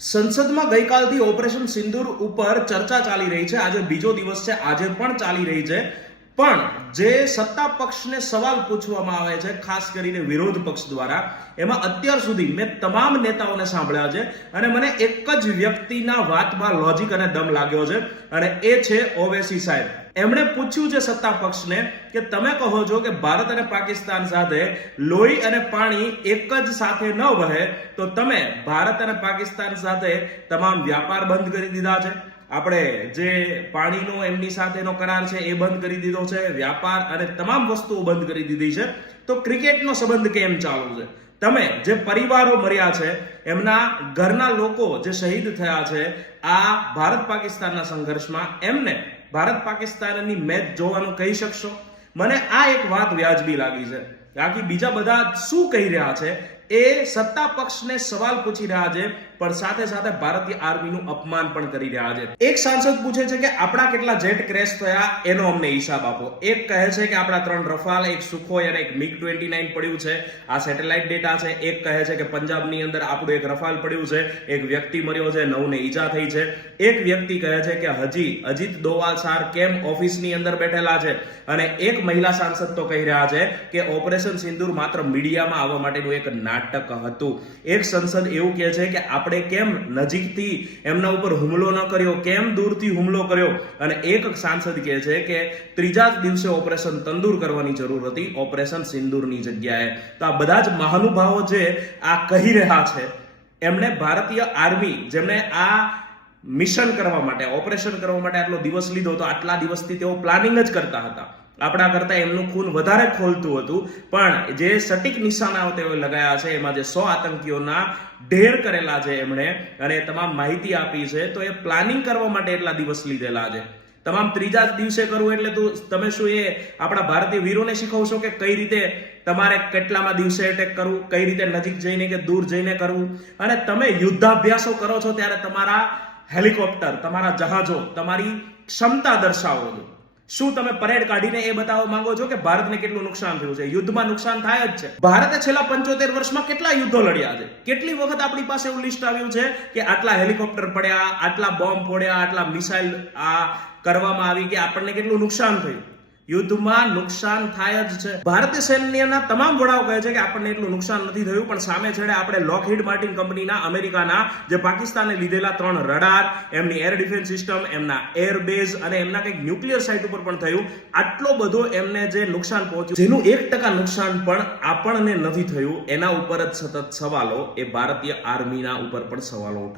સંસદમાં ગઈકાલથી ઓપરેશન સિંદૂર ઉપર ચર્ચા ચાલી રહી છે. આજે બીજો દિવસ છે. આજે પણ ચાલી રહી છે. પણ જે સત્તા પક્ષને સવાલ પૂછવામાં આવે છે, ખાસ કરીને વિરોધ પક્ષ દ્વારા, એમાં અત્યાર સુધી મેં તમામ નેતાઓને સાંભળ્યા છે અને મને એક જ વ્યક્તિના વાતમાં લોજિક અને દમ લાગ્યો છે અને એ છે ઓવેસી સાહેબ. એમણે પૂછ્યું છે સત્તા પક્ષને કે તમે કહો છો કે ભારત અને પાકિસ્તાન સાથે લોહી અને પાણી એક જ સાથે ન વહે, તો તમે ભારત અને પાકિસ્તાન સાથે તમામ વ્યાપાર બંધ કરી દીધા છે. આપણે જે પાણીનો એમની સાથેનો કરાર છે એ બંધ કરી દીધો છે, વ્યાપાર અને તમામ વસ્તુઓ બંધ કરી દીધી છે. તો ક્રિકેટનો સંબંધ કેમ ચાલુ છે? તમે જે પરિવારો મર્યા છે, એમના ઘરના લોકો જે શહીદ થયા છે, આ ભારત પાકિસ્તાનના સંઘર્ષમાં એમને ભારત પાકિસ્તાનની મેચ જોવાનું કહી શકશો? મને આ એક વાત વ્યાજબી લાગી છે. બાકી બીજા બધા શું કહી રહ્યા છે એ સત્તા પક્ષને સવાલ પૂછી રહ્યા છે, પણ સાથે સાથે ભારતીય આર્મીનું અપમાન પણ કરી રહ્યા છે. એક સાંસદ પૂછે છે કે આપણા કેટલા જેટ ક્રેશ થયા, એનો અમને હિસાબ આપો. એક કહે છે કે આપણા ત્રણ રફાલ, એક સુખોઈ અને એક મિગ ટ્વેન્ટી નાઇન પડ્યું છે. આ સેટેલાઇટ ડેટા છે. એક કહે છે કે પંજાબની અંદર આપણું એક રફાલ પડ્યું છે. એક વ્યક્તિ મર્યો છે, નવને ઈજા થઈ છે. એક વ્યક્તિ કહે છે કે હજી અજીત દોવાલ સાર કેમ ઓફિસની અંદર બેઠેલા છે? અને એક મહિલા સાંસદ તો કહી રહ્યા છે કે ઓપરેશન સિંદૂર માત્ર મીડિયામાં આવવા માટેનું એક નાટક હતું. એક સંસદ એવું કહે છે કે આપણે કેમ નજીકથી એમના ઉપર હુમલો ન કર્યો, કેમ દૂરથી હુમલો કર્યો? અને એક સાંસદ કહે છે કે ત્રીજા જ દિવસે ઓપરેશન તંદુર કરવાની જરૂર હતી, ઓપરેશન સિંદૂરની જગ્યાએ. તો આ બધા જ મહાનુભાવો જે આ કહી રહ્યા છે એમણે ભારતીય આર્મી, જેમણે આ મિશન કરવા માટે, ઓપરેશન કરવા માટે આટલો દિવસ લીધો, તો આટલા દિવસથી તેઓ પ્લાનિંગ જ કરતા હતા. આપણા કરતા એમનું ખૂન વધારે ખોલતું હતું. પણ જે સટીક નિશાનાઓ તેઓ લગાયા છે, એમાં જે સો આતંકીઓના ઢેર કરેલા છે એમણે અને તમામ માહિતી આપી છે, તો એ પ્લાનિંગ કરવા માટે એટલા દિવસ લીધેલા છે. તમામ ત્રીજા દિવસે કરવું એટલે તું તમે શું એ આપણા ભારતીય વીરોને શીખવશો કે કઈ રીતે તમારે કેટલામાં દિવસે એટેક કરવું, કઈ રીતે નજીક જઈને કે દૂર જઈને કરવું? અને તમે યુદ્ધાભ્યાસો કરો છો ત્યારે તમારા હેલિકોપ્ટર, તમારા જહાજો, તમારી ક્ષમતા દર્શાવો છો. શું તમે પરેડ કાઢીને એ બતાવવા માંગો છો કે ભારતને કેટલું નુકસાન થયું છે? યુદ્ધમાં નુકસાન થાય જ છે. ભારતે છેલ્લા પંચોતેર વર્ષમાં કેટલા યુદ્ધો લડ્યા છે? કેટલી વખત આપણી પાસે એવું લિસ્ટ આવ્યું છે કે આટલા હેલિકોપ્ટર પડ્યા, આટલા બોમ્બ ફોડ્યા, આટલા મિસાઇલ, આ કરવામાં આવી કે આપણને કેટલું નુકસાન થયું? યુદ્ધમાં નુકસાન થાય જ છે. ભારતીય સૈન્યના તમામ વડાઓ કહે છે કે આપણને એટલું નુકસાન નથી થયું, પણ સામે છેડે આપણે લોકહીડ માર્ટિન કંપનીના, અમેરિકાના, જે પાકિસ્તાને લીધેલા ત્રણ રડાર, એમની એર ડિફેન્સ સિસ્ટમ એમના એર બેઝ અને એમના કંઈક ન્યુક્લિયર સાઇટ ઉપર પણ થયું. આટલો બધો એમને જે નુકસાન પહોંચ્યું, જેનું એક ટકા નુકસાન પણ આપણને નથી થયું, એના ઉપર જ સતત સવાલો એ ભારતીય આર્મીના ઉપર પણ સવાલો ઉઠા